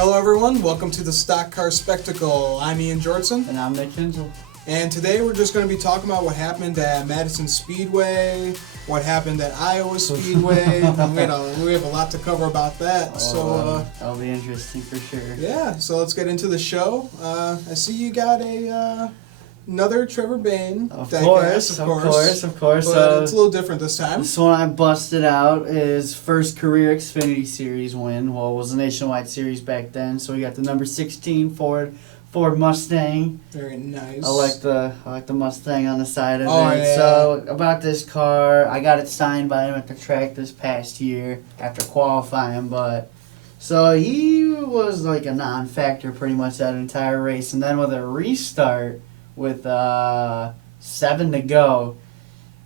Hello everyone, welcome to the Stock Car Spectacle. I'm Ian Jortson. And I'm Nick Kinzel. And today we're just going to be talking about what happened at Madison Speedway, what happened at Iowa Speedway. we have a lot to cover about that. That'll be interesting for sure. Yeah, so let's get into the show. I see you got another Trevor Bayne. Of course. But So it's a little different this time. this one I busted out is first career Xfinity Series win. Well, it was a nationwide series back then. So we got the number 16 Ford Mustang. Very nice. I like the Mustang on the side of it. Yeah. So about this car, I got it signed by him at the track this past year after qualifying, but so he was like a non-factor pretty much that entire race, and then with a restart with 7 to go,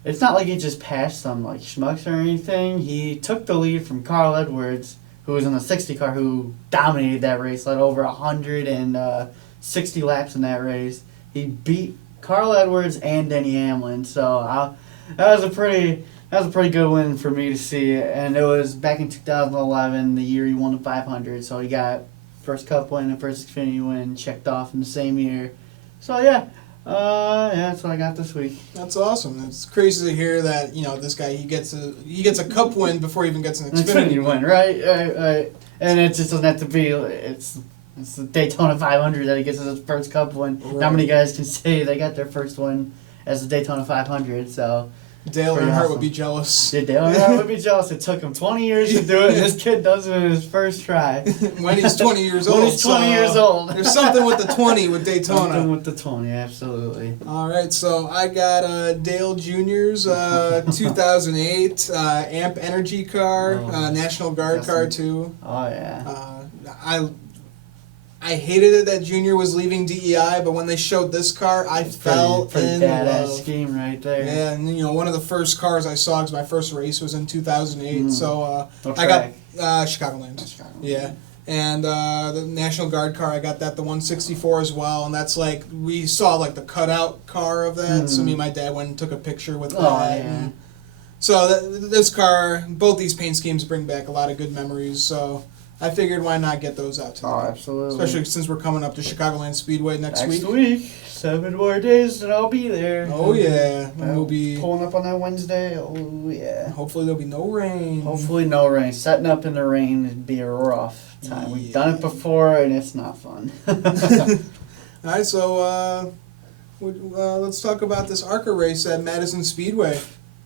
it's not like he just passed some like schmucks or anything. He took the lead from Carl Edwards, who was in the 60 car, who dominated that race, led over 160 laps in that race. He beat Carl Edwards and Denny Hamlin, so that was a pretty good win for me to see. And it was back in 2011, the year he won the 500. So he got first Cup win and first Xfinity win checked off in the same year. So yeah, that's what I got this week. That's awesome. It's crazy to hear that this guy he gets a Cup win before he even gets an Xfinity win, right. And it just doesn't have to be. It's the Daytona 500 that he gets his first Cup win. Right. Not many guys can say they got their first win as the Daytona 500. So Dale Earnhardt would be jealous. Yeah, Dale Earnhardt would be jealous. It took him 20 years to do it, and this kid does it in his first try. When he's 20 years old. When he's 20 years old. There's something with the 20 with Daytona. Something with the 20, absolutely. All right, so I got Dale Jr.'s 2008 AMP Energy car, National Guard car too. Oh, yeah. I hated it that Junior was leaving DEI, but when they showed this car, I fell in love. Scheme right there. Yeah, and one of the first cars I saw, because my first race was in 2008, so I got Chicagoland. Yeah, and the National Guard car, I got that, the 164 as well, and that's like, we saw like the cutout car of that, so me and my dad went and took a picture with that. Yeah. So this car, both these paint schemes bring back a lot of good memories, so I figured why not get those out today. Oh, absolutely. Especially since we're coming up to Chicagoland Speedway next week. 7 more days and I'll be there. Oh, yeah. And we'll be pulling up on that Wednesday. Oh, yeah. Hopefully there'll be no rain. Hopefully no rain. Setting up in the rain would be a rough time. Yeah. We've done it before and it's not fun. All right, so let's talk about this ARCA race at Madison Speedway.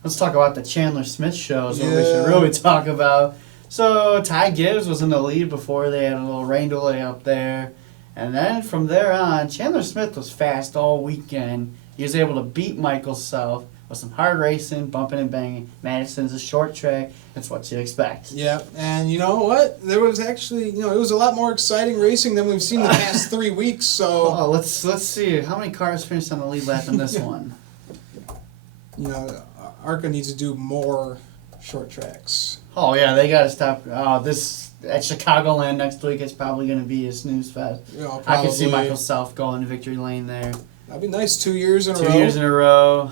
Let's talk about the Chandler Smith show is what we should really talk about. So Ty Gibbs was in the lead before they had a little rain delay up there. And then from there on, Chandler Smith was fast all weekend. He was able to beat Michael Self with some hard racing, bumping and banging. Madison's a short track. That's what you expect. Yeah, and you know what? There was actually, it was a lot more exciting racing than we've seen the past 3 weeks. So let's see. How many cars finished on the lead lap in this one? ARCA needs to do more short tracks. Oh, yeah, they got to stop. This at Chicagoland next week is probably going to be a snooze fest. Yeah, I can see Michael Self going to victory lane there. That'd be nice. 2 years in a row. 2 years in a row.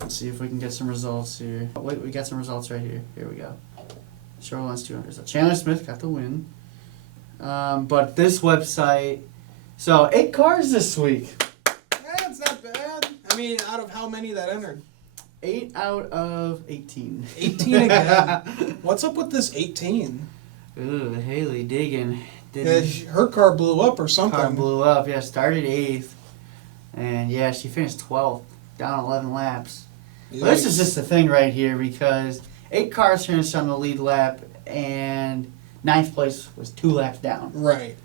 Let's see if we can get some results here. Oh, wait, we got some results right here. Here we go. Shorelands 200. So Chandler Smith got the win. But this website... So, 8 cars this week. Yeah, it's not bad. I mean, out of how many that entered? 8 out of 18. 18 again. What's up with this 18? Ooh, Haley Diggin. Her car blew up or something. Car blew up, yeah. Started 8th. And, yeah, she finished 12th. Down 11 laps. Well, this is just the thing right here because 8 cars finished on the lead lap and 9th place was 2 laps down. Right.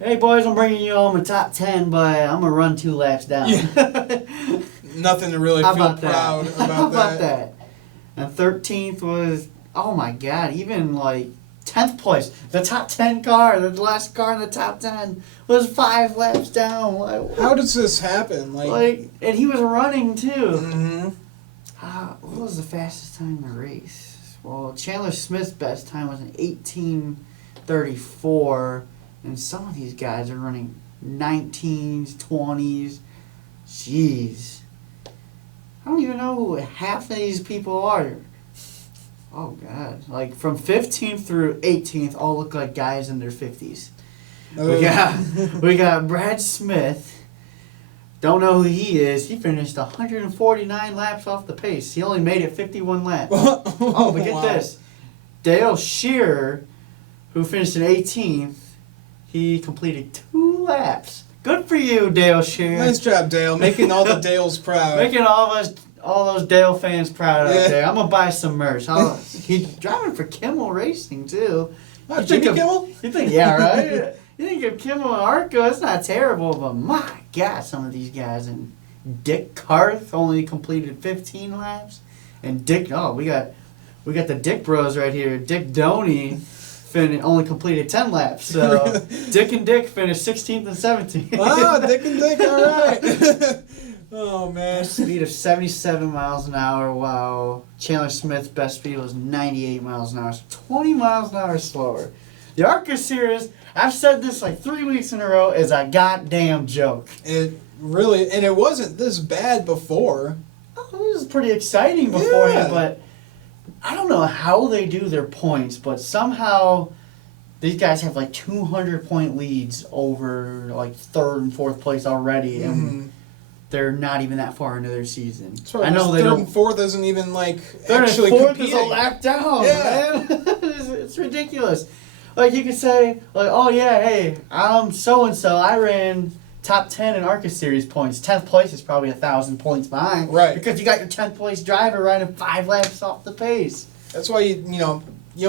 Hey, boys, I'm bringing you home a top 10, but I'm going to run 2 laps down. Yeah. Nothing to really feel proud about. How about that? And 13th was, oh my God, even like 10th place. The top 10 car, the last car in the top 10 was 5 laps down. Like, how does this happen? And he was running too. Mm-hmm. What was the fastest time in the race? Well, Chandler Smith's best time was an 18:34, and some of these guys are running 19s, 20s. Jeez. I don't even know who half of these people are. Oh God! Like from 15th through 18th, all look like guys in their 50s. We got Brad Smith. Don't know who he is. He finished 149 laps off the pace. He only made it 51 laps. Oh, but get this. Dale Shearer, who finished in 18th, he completed 2 laps. Good for you, Dale Shearer. Nice job, Dale. Making all the Dales proud. Making all those Dale fans proud out there. I'm going to buy some merch. He's driving for Kimmel Racing, too. Jimmy Kimmel? You think, yeah, right? You think of Kimmel and ARCA, it's not terrible, but my God, some of these guys. And Dick Carth only completed 15 laps. And we got the Dick Bros right here. Dick Doney only completed 10 laps. So Dick and Dick finished 16th and 17th. Ah, Dick and Dick, all right. Oh, man. Speed of 77 miles an hour. Wow. Chandler Smith's best speed was 98 miles an hour. So 20 miles an hour slower. The ARCA series, I've said this like 3 weeks in a row, is a goddamn joke. It really, and it wasn't this bad before. Oh, it was pretty exciting beforehand, but I don't know how they do their points, but somehow these guys have like 200-point leads over like 3rd and 4th place already, and they're not even that far into their season. I know they 3rd and 4th isn't even like 3rd actually and 4th competing. is a lap down, man. It's ridiculous. Like you could say, like, oh yeah, hey, I'm so and so. I ran top 10 in ARCA Series points. 10th place is probably 1,000 points behind, right? Because you got your 10th place driver running 5 laps off the pace. That's why you don't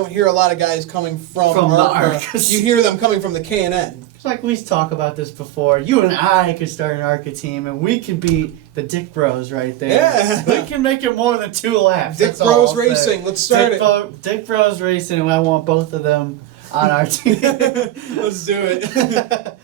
hear a lot of guys coming from ARCA. The ARCA. You hear them coming from the K&N. It's like we talk about this before. You and I could start an ARCA team, and we could beat the Dick Bros right there. Yeah, we can make it more than 2 laps. Dick Bros Racing. Let's start it. Dick Bros Racing, and I want both of them on our team. Let's do it.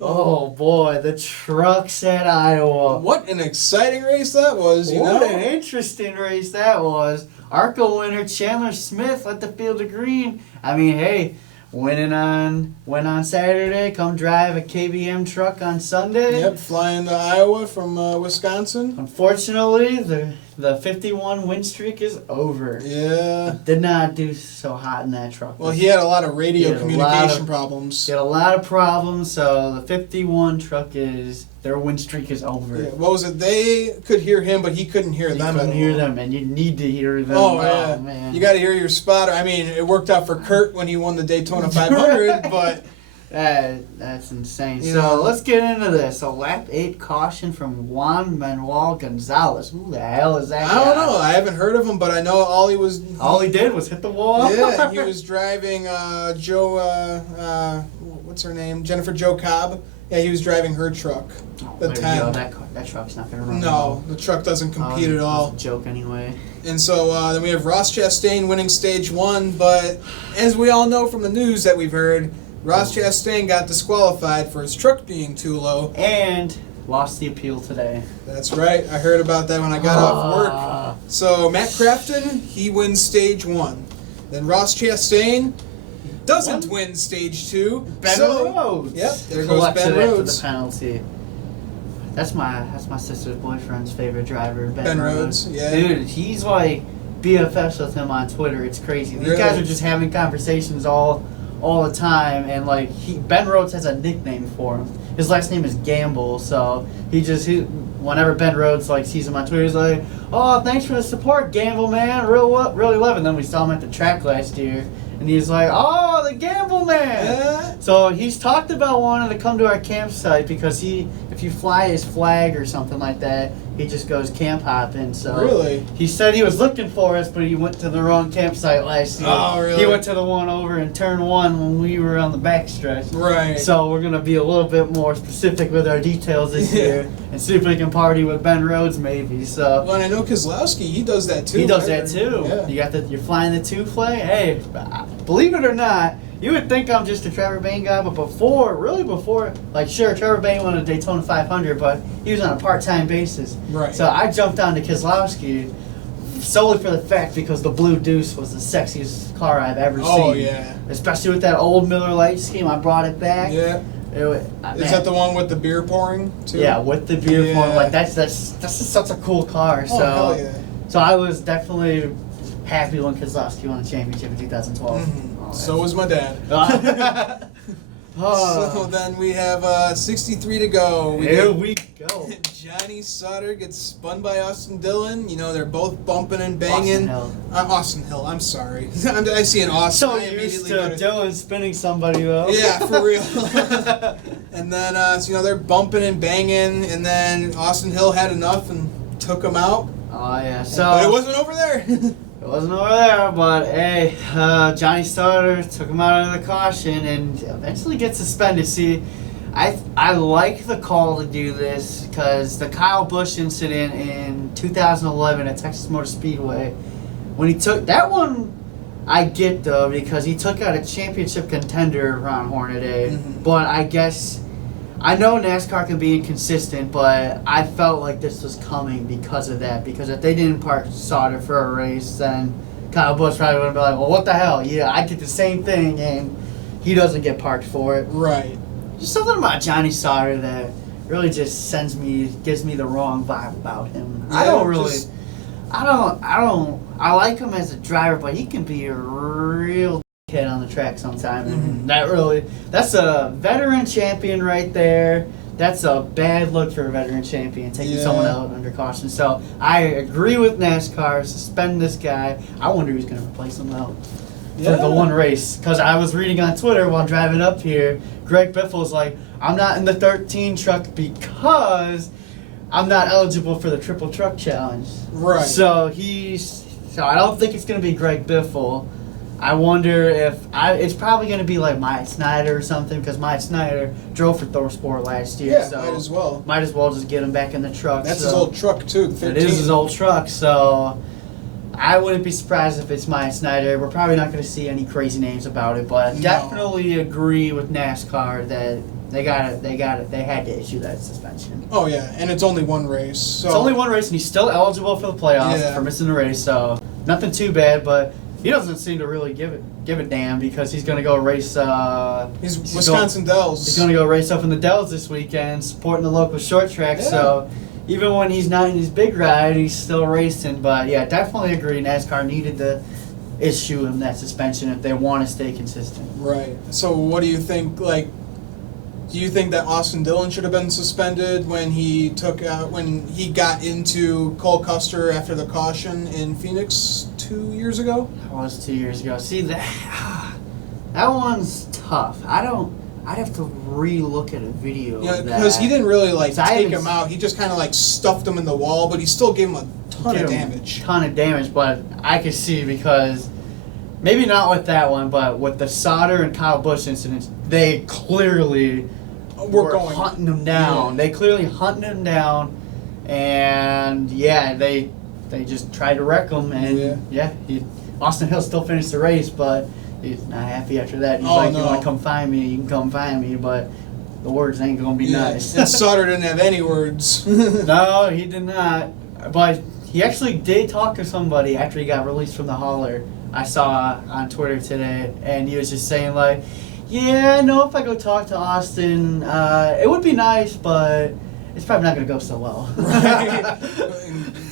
Oh boy, the trucks at Iowa. What an exciting race that was, What an interesting race that was. ARCA winner Chandler Smith led the field of green. I mean, hey, went on Saturday, come drive a KBM truck on Sunday. Yep, flying to Iowa from Wisconsin. Unfortunately, the 51 win streak is over. Yeah. Did not do so hot in that truck. Well, he had a lot of radio communication problems. He had a lot of problems, so the 51 truck their win streak is over. Yeah, what was it? They could hear him, but he couldn't hear them. He couldn't hear them, and you need to hear them. Oh, yeah. Man. You got to hear your spotter. I mean, it worked out for Kurt when he won the Daytona 500, but... That's insane. So let's get into this. A lap 8 caution from Juan Manuel Gonzalez. Who the hell is that guy? I don't know. I haven't heard of him, but I know all he did was hit the wall. Yeah, he was driving what's her name? Jennifer Jo Cobb. Yeah, he was driving her truck. The 10. That truck's not going to run. No, the truck doesn't compete at all. It's a joke anyway. And so then we have Ross Chastain winning stage 1, but as we all know from the news that we've heard, Ross Chastain got disqualified for his truck being too low. And lost the appeal today. That's right. I heard about that when I got off work. So Matt Crafton, he wins stage 1. Then Ross Chastain doesn't win stage 2. Ben Rhodes. Yep, there goes Ben Rhodes. For the penalty. That's my sister's boyfriend's favorite driver, Ben Rhodes. Yeah. Dude, he's like BFFs with him on Twitter. It's crazy. These guys are just having conversations all the time, and like Ben Rhodes has a nickname for him. His last name is Gamble, so whenever Ben Rhodes like sees him on Twitter, he's like, "Oh, thanks for the support, Gamble man. Really love it." And then we saw him at the track last year, and he's like, "Oh, the Gamble man." Yeah. So he's talked about wanting to come to our campsite because if you fly his flag or something like that, he just goes camp hopping. So really, he said he was looking for us, but he went to the wrong campsite last year. Oh, really? He went to the one over in turn 1 when we were on the backstretch. Right. So we're gonna be a little bit more specific with our details this year and see if we can party with Ben Rhodes maybe. So. Well, and I know Keselowski, he does that too. He does that too. Yeah. You're flying the 2 flag. Hey, believe it or not. You would think I'm just a Trevor Bayne guy, but before, like sure, Trevor Bayne won a Daytona 500, but he was on a part-time basis. Right. So I jumped on to Keselowski solely for the fact because the Blue Deuce was the sexiest car I've ever seen. Oh, yeah. Especially with that old Miller Lite scheme, I brought it back. Yeah. Is that the one with the beer pouring too? Yeah, with the beer pouring. Like that's just such a cool car. Oh, hell yeah. So I was definitely happy when Keselowski won the championship in 2012. Mm-hmm. So was my dad. So then we have 63 to go. Here we go. Johnny Sauter gets spun by Austin Dillon. You know, they're both bumping and banging. Austin Hill, I'm sorry. I see an Austin. So used to Dillon spinning somebody, though. Yeah, for real. And then, so, you know, they're bumping and banging, and then Austin Hill had enough and took him out. Oh, yeah. But it wasn't over there. It wasn't over there, but hey, Johnny Sauter took him out of the caution and eventually gets suspended. See, I like the call to do this because the Kyle Busch incident in 2011 at Texas Motor Speedway, when he took that one, I get though because he took out a championship contender, Ron Hornaday. Mm-hmm. But I guess I know NASCAR can be inconsistent, but I felt like this was coming because of that. Because if they didn't park Sauter for a race, then Kyle Busch probably would have been like, well, what the hell? Yeah, I did the same thing, and he doesn't get parked for it. Right. Just something about Johnny Sauter that really just gives me the wrong vibe about him. Yeah, I like him as a driver, but he can be a real kid on the track sometimes. Mm-hmm. And that's a veteran champion right there. That's a bad look for a veteran champion, taking someone out under caution. So I agree with NASCAR, suspend this guy. I wonder who's going to replace him though. For the one race. Because I was reading on Twitter while driving up here, Greg Biffle's like, I'm not in the 13 truck because I'm not eligible for the triple truck challenge. Right. So I don't think it's going to be Greg Biffle. I wonder if it's probably going to be like Myatt Snyder or something because Myatt Snyder drove for ThorSport last year. Yeah, so might as well just get him back in the truck. That's his old truck too. 13. It is his old truck, so I wouldn't be surprised if it's Myatt Snyder. We're probably not going to see any crazy names about it, but definitely agree with NASCAR that they had to issue that suspension. Oh yeah, and it's only one race. So. It's only one race, and he's still eligible for the playoffs for missing the race, so nothing too bad. But he doesn't seem to really give a damn because he's going to go race. He's Wisconsin Dells. He's going to go race up in the Dells this weekend, supporting the local short track. Yeah. So even when he's not in his big ride, he's still racing. But yeah, definitely agree. NASCAR needed to issue him that suspension if they want to stay consistent. Right. So what do you think? Like, do you think that Austin Dillon should have been suspended when he got into Cole Custer after the caution in Phoenix 2 years ago? That was 2 years ago. See that one's tough. I'd have to re-look at a video. Yeah, of that. because he didn't really take him out. He just kind of stuffed him in the wall, but he still gave him a ton of damage. But I could see because maybe not with that one, but with the Sauter and Kyle Busch incidents, they clearly were hunting him down. Yeah. They clearly hunting him down, and they just tried to wreck him. And Austin Hill still finished the race, but he's not happy after that. He's you want to come find me, you can come find me, but the words ain't going to be nice. And Sauter didn't have any words. No, he did not. But he actually did talk to somebody after he got released from the hauler. I saw on Twitter today, and he was just saying yeah, I know if I go talk to Austin, it would be nice, but it's probably not going to go so well. Right.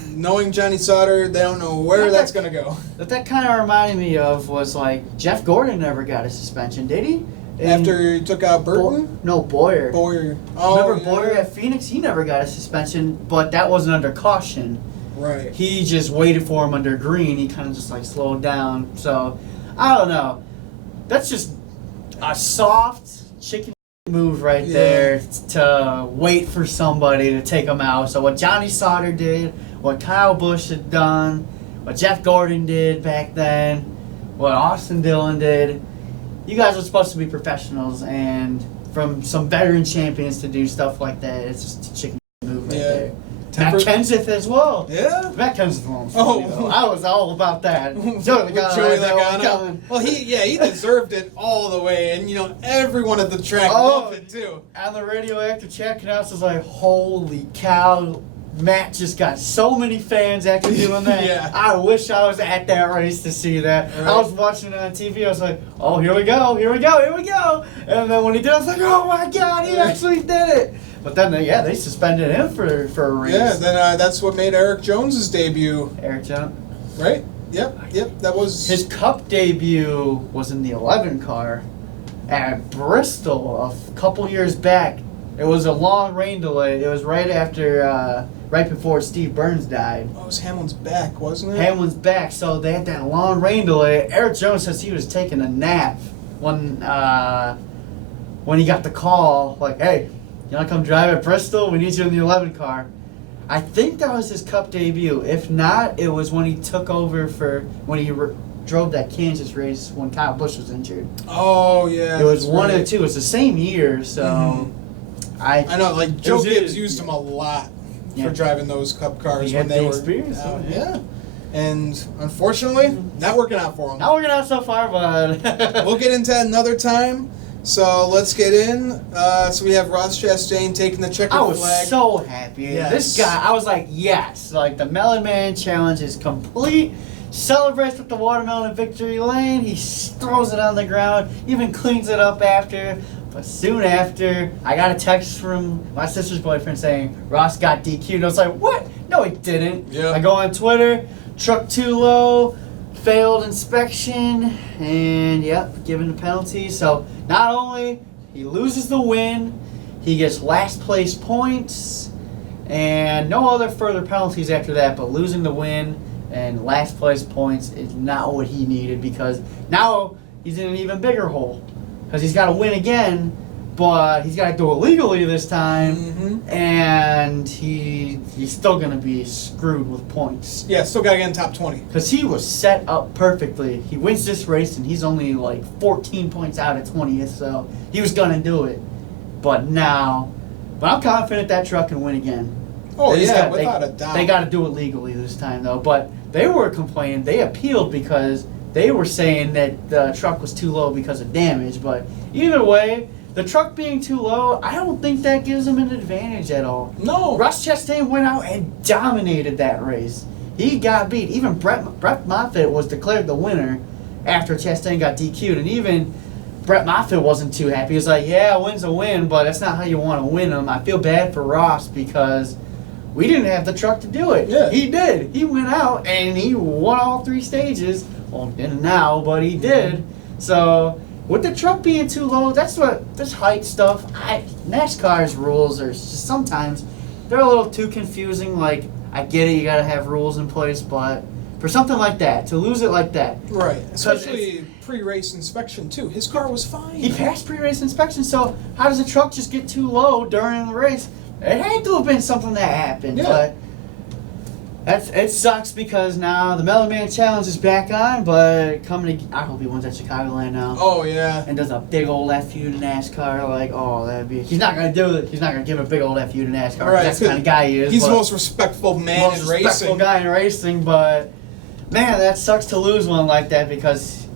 Knowing Johnny Sauter, they don't know where that's going to go. What that kind of reminded me of was Jeff Gordon never got a suspension, did he? After he took out Burton? Boyer. Oh, remember Boyer at Phoenix? He never got a suspension, but that wasn't under caution. Right. He just waited for him under green. He kind of just slowed down. So, I don't know. That's just a soft chicken move right there to wait for somebody to take him out. So what Johnny Sauter did, what Kyle Busch had done, what Jeff Gordon did back then, what Austin Dillon did, you guys are supposed to be professionals, and from some veteran champions to do stuff like that, it's just a chicken move right there. Matt Kenseth as well. Yeah. Matt Kenseth was funny, though. I was all about that. Joey Logano. Well, he deserved it all the way, and everyone at the track loved it too. On the radio after checking out, was like, holy cow. Matt just got so many fans after doing that. Yeah. I wish I was at that race to see that. Right. I was watching it on TV. I was like, oh, here we go. And then when he did, I was like, oh my God, he actually did it. But then, they suspended him for a race. Yeah, then that's what made Eric Jones's debut. Eric Jones? Right? Yep. That was His Cup debut was in the 11 car at Bristol a couple years back. It was a long rain delay. It was right before Steve Burns died. Oh, it was Hamlin's back, wasn't it? Hamlin's back, so they had that long rain delay. Eric Jones says he was taking a nap when he got the call, like, hey, you want to come drive at Bristol? We need you in the 11 car. I think that was his Cup debut. If not, it was when he took over when he drove that Kansas race when Kyle Busch was injured. Oh, yeah. It was one or two. It's the same year, so I know, like, Joe Gibbs used him a lot for driving those Cup cars when they were experience. Yeah. And unfortunately, not working out for him. Not working out so far, but We'll get into that another time. So let's get in. So we have Ross Chastain taking the checkered flag. I was so happy. Yes. This guy, I was like, yes. Like, the Melon Man Challenge is complete. Celebrates with the watermelon in victory lane. He throws it on the ground, even cleans it up after. But soon after, I got a text from my sister's boyfriend saying, Ross got DQ'd. And I was like, what? No, he didn't. Yeah. I go on Twitter, truck too low, failed inspection, and given the penalty. So not only he loses the win, he gets last place points, and no other further penalties after that, but losing the win and last place points is not what he needed, because now he's in an even bigger hole. Because he's got to win again, but he's got to do it legally this time, and he's still going to be screwed with points. Yeah, still got to get in top 20. Because he was set up perfectly. He wins this race, and he's only like 14 points out of 20th, so he was going to do it. But I'm confident that truck can win again. Oh, without a doubt. They got to do it legally this time, though. But they were complaining. They appealed because they were saying that the truck was too low because of damage. But either way, the truck being too low, I don't think that gives him an advantage at all. No. Ross Chastain went out and dominated that race. He got beat. Even Brett Moffitt was declared the winner after Chastain got DQ'd. And even Brett Moffitt wasn't too happy. He was like, yeah, a win's a win, but that's not how you want to win them. I feel bad for Ross because we didn't have the truck to do it. Yeah. He did. He went out and he won all 3 stages. Well, didn't now, but he did. So with the truck being too low, that's what this height stuff. NASCAR's rules are just sometimes they're a little too confusing. Like, I get it, you gotta have rules in place, but for something like that, to lose it like that, right? Especially pre-race inspection too. His car was fine. He passed pre-race inspection, so how does the truck just get too low during the race? It had to have been something that happened, but it sucks because now the Melon Man Challenge is back on, but I hope he wins at Chicagoland now. Oh, yeah. And does a big old FU to NASCAR, like, he's not going to do it. He's not going to give a big old FU to NASCAR. Right. That's the kind of guy he is. He's the most respectful man in racing. Most respectful guy in racing, but, man, that sucks to lose one like that because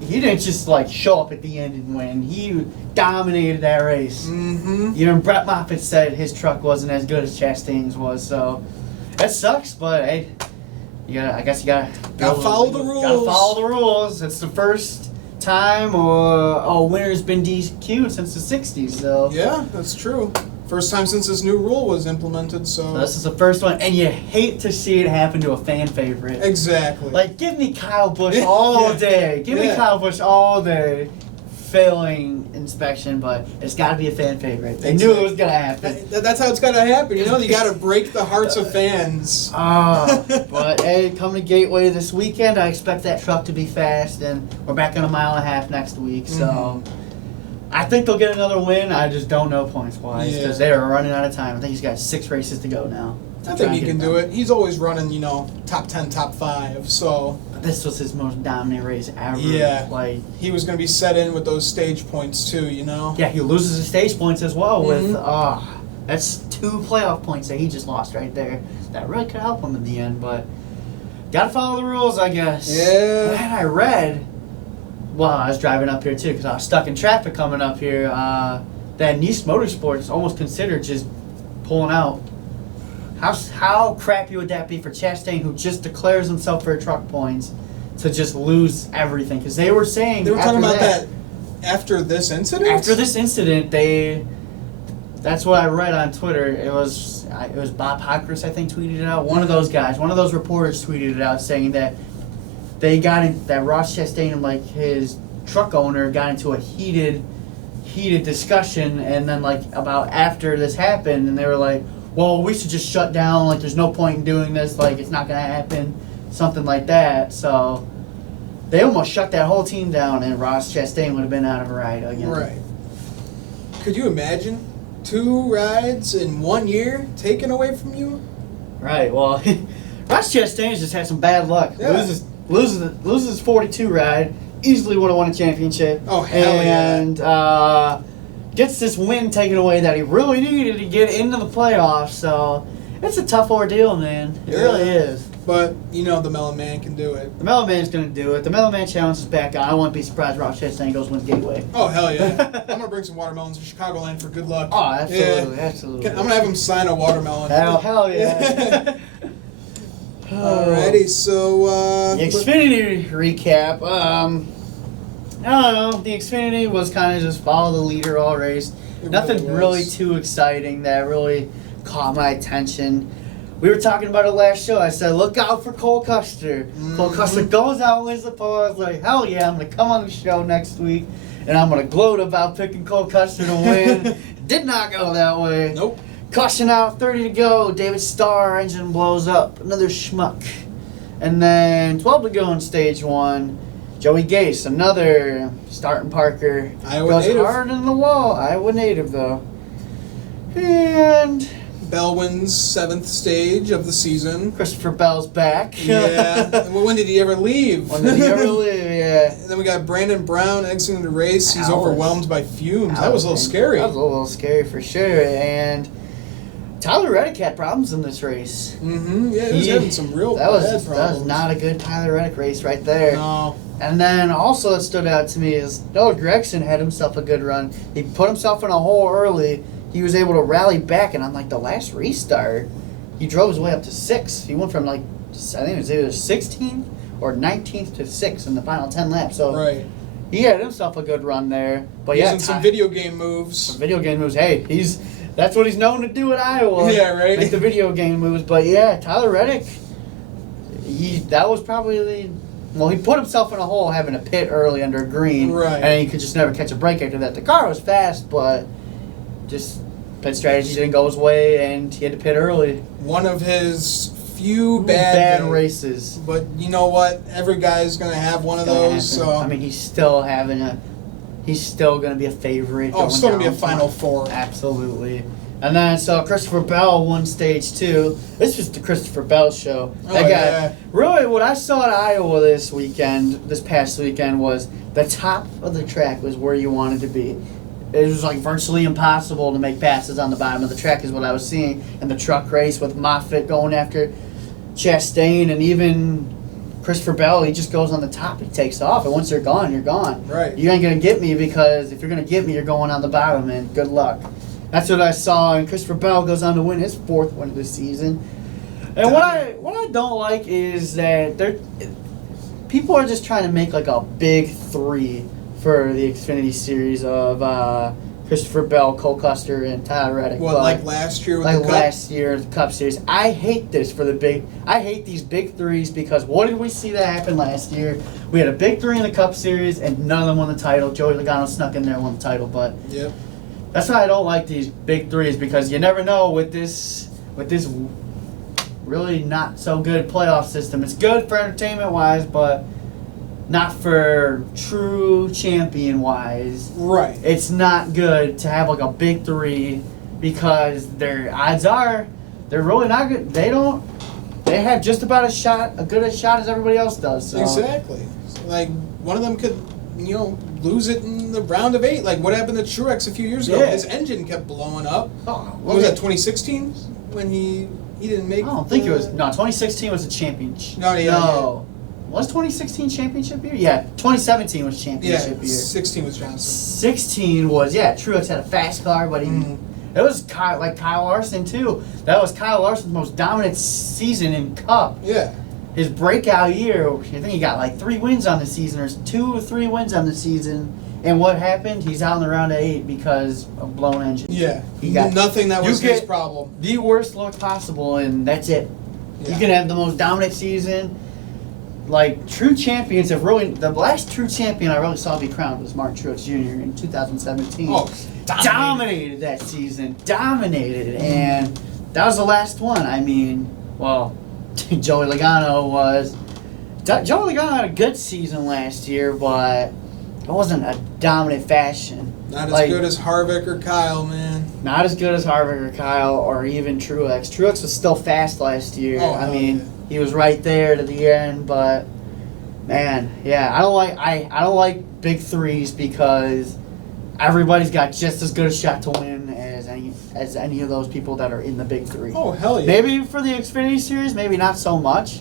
he didn't just, like, show up at the end and win. He dominated that race. Even Brett Moffitt said his truck wasn't as good as Chastain's was, so that sucks, but hey, I guess you gotta follow the rules. Gotta follow the rules. It's the first time a winner's been DQ'd since the 60s, so. Yeah, that's true. First time since this new rule was implemented, so this is the first one, and you hate to see it happen to a fan favorite. Exactly. Like, give me Kyle Busch all day. Give me Kyle Busch all day. Failing inspection, but it's got to be a fan favorite. They knew it was going to happen. That's how it's got to happen. You know, you got to break the hearts of fans. But hey, coming to Gateway this weekend, I expect that truck to be fast, and we're back on a mile and a half next week. So I think they'll get another win. I just don't know points-wise because they are running out of time. I think he's got 6 races to go now. I think he can do it. He's always running, top 10, top 5, so. But this was his most dominant race ever. Yeah. Like, he was going to be set in with those stage points, too, Yeah, he loses his stage points as well with, that's 2 playoff points that he just lost right there. That really could help him in the end, but gotta follow the rules, I guess. Yeah. And I read, I was driving up here, too, because I was stuck in traffic coming up here, that Nice Motorsports is almost considered just pulling out. How crappy would that be for Chastain, who just declares himself for truck points, to just lose everying? Because they were saying they were talking about that after this incident. After this incident, that's what I read on Twitter. It was Bob Hockris, I think, tweeted it out. One of those guys, one of those reporters, tweeted it out saying that they got in that Ross Chastain and like his truck owner got into a heated discussion, and then like about after this happened, and they were like, well, we should just shut down, like there's no point in doing this, like it's not gonna happen, something like that. So they almost shut that whole team down, and Ross Chastain would have been out of a ride again. Right. Could you imagine 2 rides in 1 year taken away from you? Right. Well, Ross Chastain's just had some bad luck. Yeah. Loses his 42 ride. Easily would have won a championship. Oh, hell yeah. And gets this win taken away that he really needed to get into the playoffs. So it's a tough ordeal, man. It really is. But you know the Mellow Man can do it. The Mellow Man's going to do it. The Mellow Man challenge is back on. I wouldn't be surprised if Ross Chastain goes wins Gateway. Oh, hell yeah. I'm going to bring some watermelons to Chicagoland for good luck. Oh, absolutely. Absolutely. I'm going to have him sign a watermelon. Hell yeah. Alrighty, so... the Xfinity recap. I don't know. The Xfinity was kind of just follow the leader all race. Nothing really too exciting that really caught my attention. We were talking about it last show. I said, look out for Cole Custer. Mm-hmm. Cole Custer goes out and wins the pole. I was like, hell yeah, I'm going to come on the show next week, and I'm going to gloat about picking Cole Custer to win. Did not go that way. Nope. Caution out, 30 to go. David Starr engine blows up. Another schmuck. And then 12 to go in stage 1. Joey Gase, another starting Parker. Iowa goes native. hard in the wall. Iowa native, though. And Bell wins 7th stage of the season. Christopher Bell's back. Yeah. Well, when did he ever leave? When did he ever leave? Yeah. And then we got Brandon Brown exiting the race. He's overwhelmed by fumes. That was a little scary. That was a little scary for sure. And Tyler Reddick had problems in this race. Mm-hmm. Yeah, he was having some real bad problems. That was not a good Tyler Reddick race right there. No. And then also that stood out to me is Noah Gregson had himself a good run. He put himself in a hole early. He was able to rally back, and on like the last restart, he drove his way up to 6th. He went from like, I think it was either 16th or 19th to 6th in the final 10 laps. So right. He had himself a good run there. But Using some video game moves. Some video game moves. Hey, that's what he's known to do at Iowa. Yeah, right. Make the video game moves. But yeah, Tyler Reddick, that was probably he put himself in a hole having to pit early under green. Right. And he could just never catch a break after that. The car was fast, but just pit strategy didn't go his way, and he had to pit early. One of his few bad races. But you know what? Every guy's going to have one of those. So I mean, he's still going to be a favorite. Oh, it's still going to be a Final Four. Absolutely. And then, so Christopher Bell won stage 2. This was the Christopher Bell show. Really, what I saw at Iowa this past weekend, was the top of the track was where you wanted to be. It was like virtually impossible to make passes on the bottom of the track is what I was seeing in the truck race with Moffitt going after Chastain, and even Christopher Bell, he just goes on the top, he takes off, and once you're gone, you're gone. Right. You ain't going to get me, because if you're going to get me, you're going on the bottom, and good luck. That's what I saw, and Christopher Bell goes on to win his 4th win of the season. And what I don't like is that people are just trying to make like a big 3 for the Xfinity Series of Christopher Bell, Cole Custer, and Tyler Reddick. What, like last year with the Cup? Last year, the Cup Series. I hate this I hate these big 3s, because what did we see that happen last year? We had a big 3 in the Cup Series, and none of them won the title. Joey Logano snuck in there and won the title, but yep. That's why I don't like these big 3s, because you never know with this really not so good playoff system. It's good for entertainment wise, but not for true champion wise. Right. It's not good to have like a big 3, because their odds are they're really not good. They have just about a good a shot as everybody else does. So. Exactly. Like one of them could, lose it in the round of 8. Like what happened to Truex a few years ago? Yeah. His engine kept blowing up. Oh, what was that, 2016? When he didn't make. I don't think it was. No, 2016 was a championship. No. Was 2016 championship year? Yeah, 2017 was championship year. 16 was Johnson. 16 was, Truex had a fast car, but it was like Kyle Larson too. That was Kyle Larson's most dominant season in Cup. Yeah. His breakout year, I think he got like 3 wins on the season, or 2 or 3 wins on the season. And what happened? He's out in the round of 8 because of blown engine. Yeah. He got nothing that was his problem. The worst luck possible, and that's it. Yeah. You can have the most dominant season. like true champions have really. The last true champion I really saw be crowned was Mark Truex Jr. in 2017. Oh, dominated that season, dominated, and that was the last one. I mean, well, Joey Logano was. Joey Logano had a good season last year, but it wasn't a dominant fashion. Not as good as Harvick or Kyle, man. Not as good as Harvick or Kyle or even Truex. Truex was still fast last year. Oh, I mean, he was right there to the end, but man, yeah, I don't like big threes because everybody's got just as good a shot to win as any of those people that are in the big three. Oh, hell yeah. Maybe for the Xfinity Series, maybe not so much.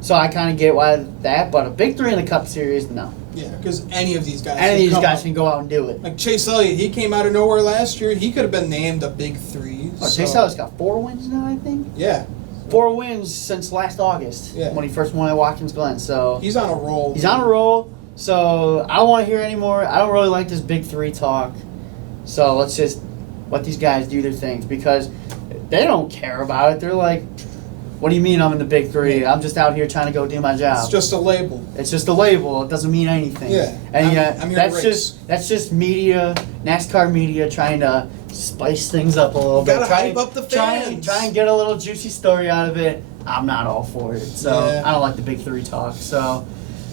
So I kind of get why that, but a big three in the Cup Series, no. Yeah, because any of these guys can go out and do it. Like Chase Elliott, he came out of nowhere last year. He could have been named a big three. Oh, Chase Elliott's got 4 wins now, I think. Yeah. 4 wins since last August when he first won at Watkins Glen. So he's on a roll. He's on a roll. So I don't want to hear anymore. I don't really like this big three talk. So let's just let these guys do their things because they don't care about it. They're like, what do you mean I'm in the big three? I'm just out here trying to go do my job. It's just a label. It's just a label. It doesn't mean anything. Yeah. And I'm here to race. that's just media, NASCAR media trying to spice things up a little bit. Gotta hype up the fans. Try and get a little juicy story out of it. I'm not all for it. So I don't like the big three talk. So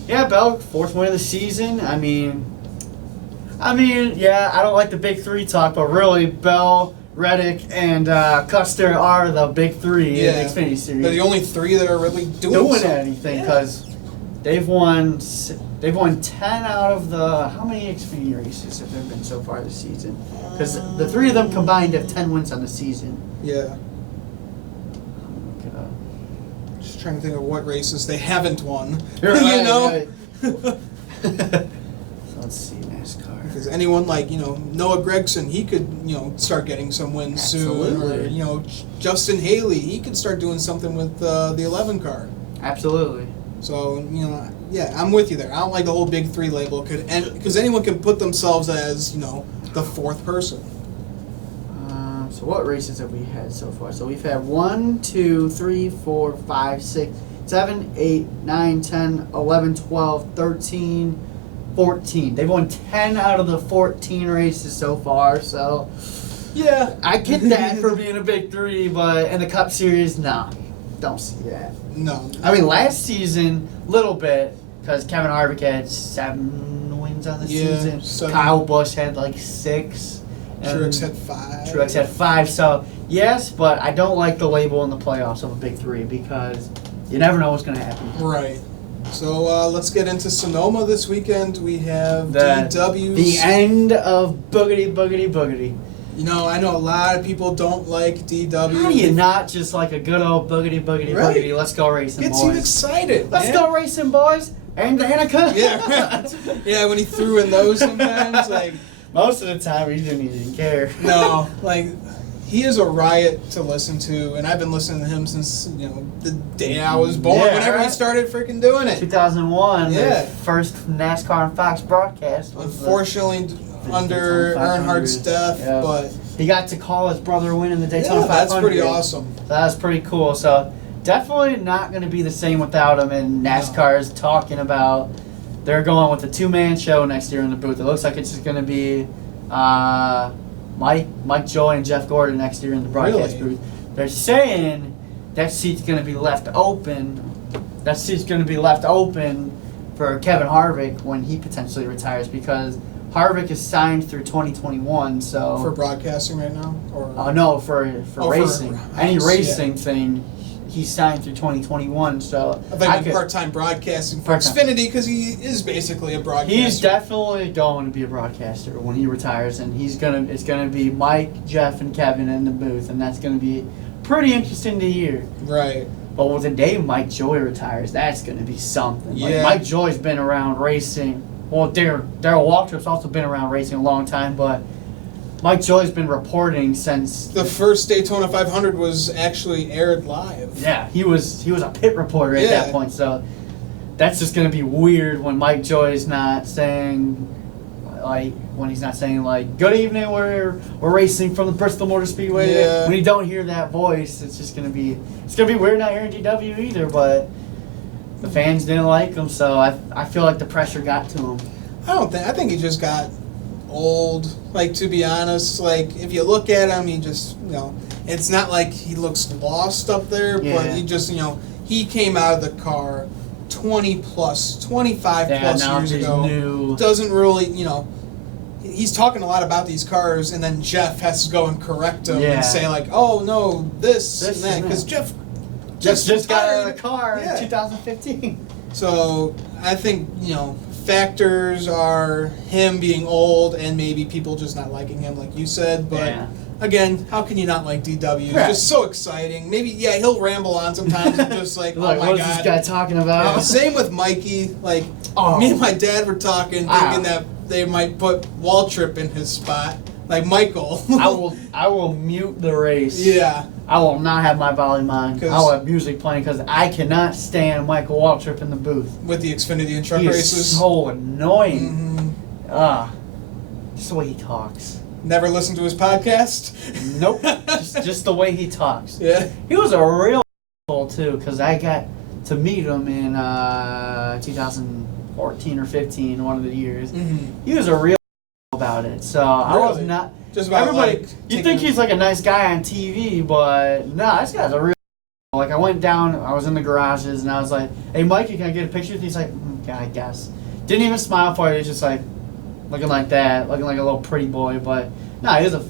yeah, Bell, 4th win of the season. I mean, yeah, I don't like the big three talk, but really, Bell, Reddick, and Custer are the big three in the Xfinity Series. They're the only 3 that are really doing anything because they've won 10 out of the how many Xfinity races have there been so far this season? Because the 3 of them combined have 10 wins on the season. Yeah. Just trying to think of what races they haven't won. Right, you know. Right. So let's see NASCAR. Because anyone like Noah Gragson, he could start getting some wins soon. Or Justin Haley, he could start doing something with the 11 car. Absolutely. So yeah, I'm with you there. I don't like the whole big three label because anyone can put themselves as the 4th person. So what races have we had so far? So we've had 1, 2, 3, 4, 5, 6, 7, 8, 9, 10, 11, 12, 13, 14. They've won 10 out of the 14 races so far, so yeah, I get that for being a big three, but in the Cup Series, no. Don't see that. No. I mean, last season, little bit, because Kevin Harvick had 7 wins on the season. 7. Kyle Busch had like 6. Truex had 5. Truex had 5, so yes, but I don't like the label in the playoffs of a big three because you never know what's going to happen. Right. So let's get into Sonoma this weekend. We have DWs. The end of Boogity Boogity Boogity. I know a lot of people don't like DW. How do you not just like a good old Boogity Boogity Boogity? Let's go racing, Gets boys. you excited. Let's go racing, boys. And Danica. Yeah. Yeah, when he threw in those sometimes, like. Most of the time, he didn't even care. No, like, he is a riot to listen to, and I've been listening to him since, the day I was born, whenever he started freaking doing it. 2001, the first NASCAR on Fox broadcast. Unfortunately, under Earnhardt's death, but... He got to call his brother win in the Daytona 500. That's pretty awesome. So that was pretty cool. So, definitely not going to be the same without him, and NASCAR is talking about... They're going with a 2-man show next year in the booth. It looks like it's just going to be Mike Joy and Jeff Gordon next year in the broadcast booth. They're saying that seat's going to be left open. That seat's going to be left open for Kevin Harvick when he potentially retires because Harvick is signed through 2021. So for broadcasting right now, or no, for racing. Any racing thing. He's signed through 2021, so... I think part-time broadcasting for Xfinity, because he is basically a broadcaster. He's definitely going to be a broadcaster when he retires, and it's gonna be Mike, Jeff, and Kevin in the booth, and that's gonna be pretty interesting to hear. Right. But with the day Mike Joy retires, that's gonna be something. Yeah. Mike Joy's been around racing. Well, Darryl Waltrip's also been around racing a long time, but Mike Joy's been reporting since the first Daytona 500 was actually aired live. Yeah, he was a pit reporter at that point, so that's just gonna be weird when Mike Joy's not saying good evening, we're racing from the Bristol Motor Speedway. Yeah. When you don't hear that voice, it's gonna be weird not hearing DW either, but The fans didn't like him, so I feel like the pressure got to him. I think he just got old. Like, to be honest, like, if you look at him, he just, it's not like he looks lost up there, but he just, he came out of the car 25 plus years ago. New. Doesn't really, he's talking a lot about these cars, and then Jeff has to go and correct him and say, like, oh, no, this and that. Because Jeff just got out of the car in 2015. So I think, factors are him being old and maybe people just not liking him, like you said. But again, how can you not like DW? It's just so exciting. Maybe, he'll ramble on sometimes and just like, oh my God. What's this guy talking about? Yeah, same with Mikey. Like, me and my dad were talking, thinking that they might put Waltrip in his spot. Like Michael. I will mute the race. Yeah. I will not have my volume on. I will have music playing because I cannot stand Michael Waltrip in the booth. With the Xfinity and truck he races. Is so annoying. Just the way he talks. Never listened to his podcast? Nope. just the way he talks. Yeah. He was a real too, because I got to meet him in 2014 or 15, one of the years. He was a real about it. So I was not. Just about everybody. Like you think he's like a nice guy on TV, but no, this guy's a real. Like, I went down, I was in the garages, and I was like, "Hey, Mikey, can I get a picture with you?" He's like, "Yeah, I guess." Didn't even smile for it. He's just like looking like that, looking like a little pretty boy. But no, he's a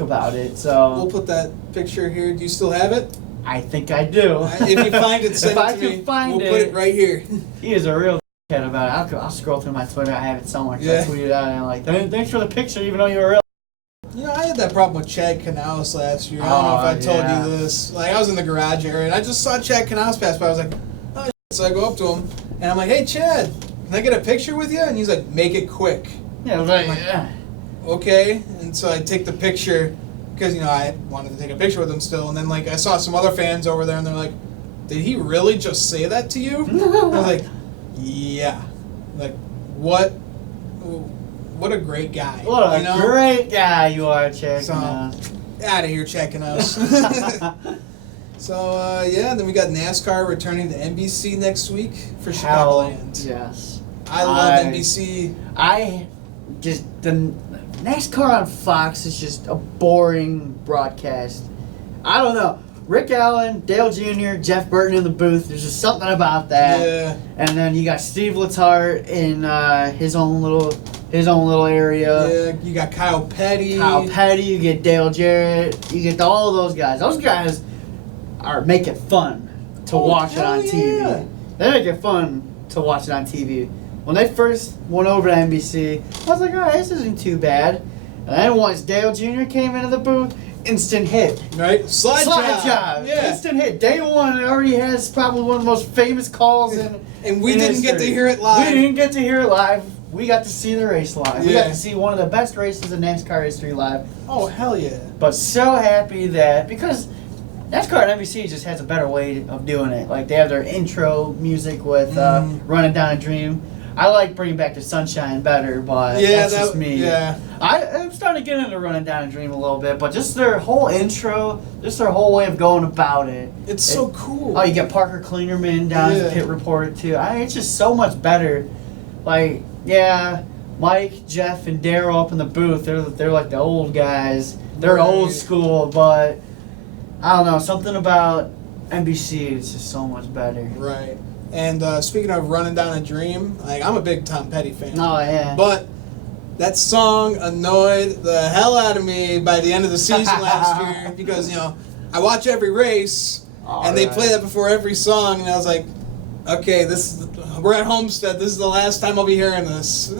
about it. So we'll put that picture here. Do you still have it? I think I do. If you find it, send it to me. We'll put it right here. He is a real kid about it. I'll scroll through my Twitter. I have it somewhere. I tweeted out and I'm like, "Thanks for the picture, even though you were real." I had that problem with Chad Canales last year. I don't know if I told you this. Like, I was in the garage area, and I just saw Chad Canales pass by. I was like, oh, shit. So I go up to him, and I'm like, hey, Chad, can I get a picture with you? And he's like, make it quick. Yeah, like, okay. And so I take the picture, because, I wanted to take a picture with him still. And then, like, I saw some other fans over there, and they're like, did he really just say that to you? And I was like, yeah. Like, what a great guy. What a great guy you are, Chad. So, out of here checking us. So, then we got NASCAR returning to NBC next week for Chicagoland. Yes. I love NBC. The NASCAR on Fox is just a boring broadcast. I don't know. Rick Allen, Dale Jr., Jeff Burton in the booth. There's just something about that. Yeah. And then you got Steve Letarte in his own little area. Yeah, you got Kyle Petty. You get Dale Jarrett. You get all those guys. Those guys are make it fun to watch it on TV. Yeah. They make it fun to watch it on TV. When they first went over to NBC, I was like, all right, this isn't too bad. And then once Dale Jr. came into the booth, instant hit. Right? Slide job. Yeah. Instant hit. Day one, it already has probably one of the most famous calls in And we didn't get to hear it live. We didn't get to hear it live. We got to see the race live. We got to see one of the best races in NASCAR history live. Oh, hell yeah. But so happy that, because NASCAR and NBC just has a better way of doing it. Like, they have their intro music with Running Down a Dream. I like Bringing Back the Sunshine better, but that's just me. Yeah. I'm starting to get into Running Down a Dream a little bit, but just their whole intro, just their whole way of going about it. It's so cool. Oh, you get Parker Kleinerman down as a pit reporter, too. It's just so much better. Like, Mike, Jeff, and Darryl up in the booth, they're like the old guys. They're old school, but I don't know, something about NBC is just so much better. Right. And speaking of Running Down a Dream, like, I'm a big Tom Petty fan. Oh, yeah. But that song annoyed the hell out of me by the end of the season last year because, I watch every race, and they play that before every song, and I was like, okay, we're at Homestead. This is the last time I'll be hearing this.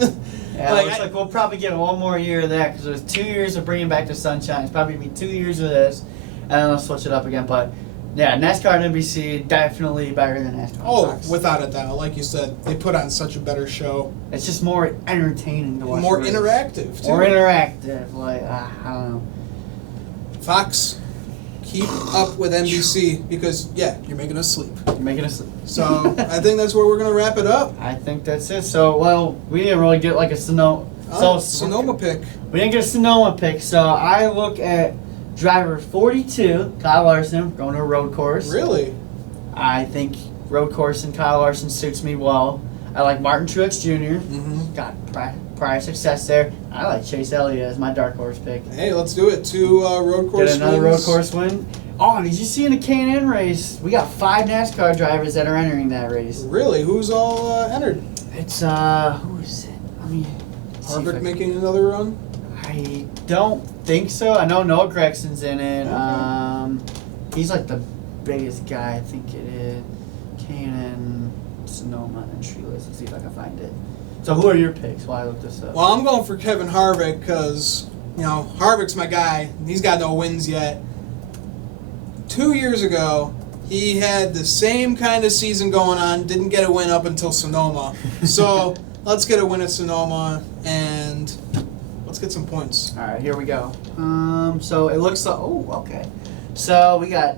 Yeah, looks like we'll probably get one more year of that because there's 2 years of Bringing Back the Sunshine. It's probably going to be 2 years of this, and then I'll switch it up again. But, yeah, NASCAR and NBC, definitely better than NASCAR. Oh, Fox. without a doubt. Like you said, they put on such a better show. It's just more entertaining to watch. More interactive, too. More interactive. Like, I don't know. Fox, keep up with NBC because, you're making us sleep. You're making us sleep. So, I think that's where we're going to wrap it up. I think that's it. So, we didn't really get like a Sonoma pick. We didn't get a Sonoma pick, so I look at driver 42, Kyle Larson, going to a road course. Really? I think road course, and Kyle Larson suits me well. I like Martin Truex Jr. Mm-hmm. Got prior success there. I like Chase Elliott as my dark horse pick. Hey, let's do it. 2 road course Did another wins. road course win. Oh, did you see in the K&N race? We got 5 NASCAR drivers that are entering that race. Really? Who's all entered? It's who is it? I mean, Harvick making another run? I don't think so. I know Noah Gregson's in it. Okay. He's like the biggest guy. I think it is. Kanan, Sonoma, and Sheila's. Let's see if I can find it. So who are your picks while I look this up? Well, I'm going for Kevin Harvick because, Harvick's my guy. He's got no wins yet. 2 years ago, he had the same kind of season going on, didn't get a win up until Sonoma. So let's get a win at Sonoma and let's get some points. All right, here we go. So it looks like, okay. So we got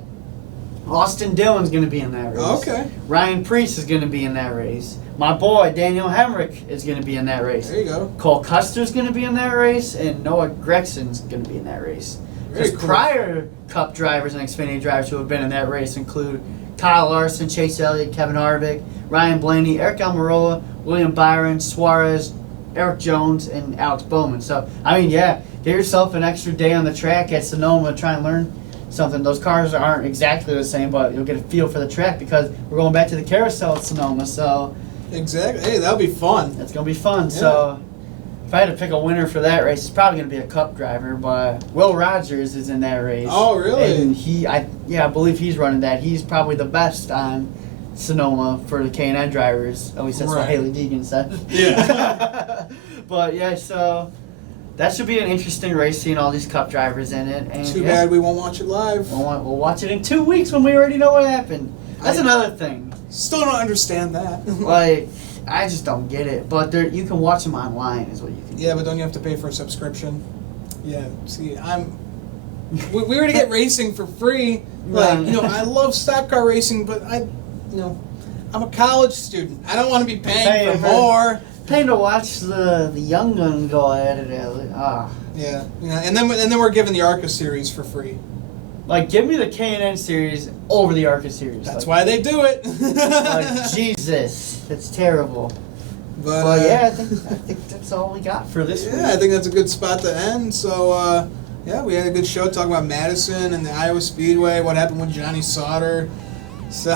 Austin Dillon's going to be in that race. Okay. Ryan Preece is going to be in that race. My boy, Daniel Hemrick, is going to be in that race. There you go. Cole Custer's going to be in that race, and Noah Gregson's going to be in that race. Very Because cool. prior Cup drivers and Xfinity drivers who have been in that race include Kyle Larson, Chase Elliott, Kevin Harvick, Ryan Blaney, Eric Almirola, William Byron, Suarez, Eric Jones, and Alex Bowman. So, I mean, yeah, get yourself an extra day on the track at Sonoma, try and learn something. Those cars aren't exactly the same, but you'll get a feel for the track because we're going back to the carousel at Sonoma, so Exactly. Hey, that'll be fun. it's going to be fun. Yeah. So, if I had to pick a winner for that race, it's probably going to be a Cup driver, but Will Rogers is in that race. Oh, really? And I believe he's running that. He's probably the best on Sonoma for the K&N drivers. At least that's what Right. Haley Deegan said. Yeah. But yeah, so that should be an interesting race, seeing all these Cup drivers in it. And Too yeah, bad we won't watch it live. We'll watch it in 2 weeks when we already know what happened. That's another thing. Still don't understand that. Like, I just don't get it. But you can watch them online, is what you can do. Yeah, but don't you have to pay for a subscription? Yeah. See, we were to get racing for free. Like, I love stock car racing, but I'm a college student. I don't want to be paying for more. Paying to watch the young gun go at it. Yeah. And then we're giving the ARCA series for free. Like, give me the K&N series over the ARCA series. That's why they do it. Like, Jesus, it's terrible. But Well, yeah, I think that's all we got for this week. yeah, I think that's a good spot to end. So, yeah, we had a good show talking about Madison and the Iowa Speedway, what happened with Johnny Sauter. So,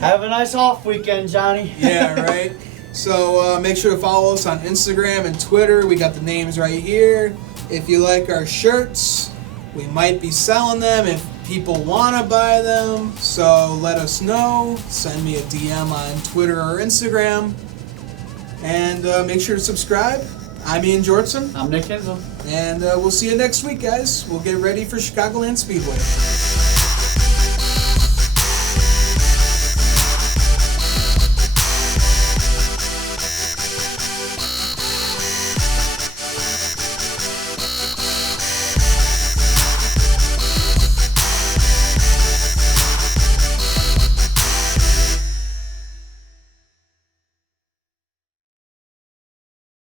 Have a nice off weekend, Johnny. yeah, right. So make sure to follow us on Instagram and Twitter. We got the names right here. If you like our shirts, we might be selling them if people want to buy them. So let us know. Send me a DM on Twitter or Instagram. And make sure to subscribe. I'm Ian Jortson. I'm Nick Hensel. And we'll see you next week, guys. We'll get ready for Chicagoland Speedway.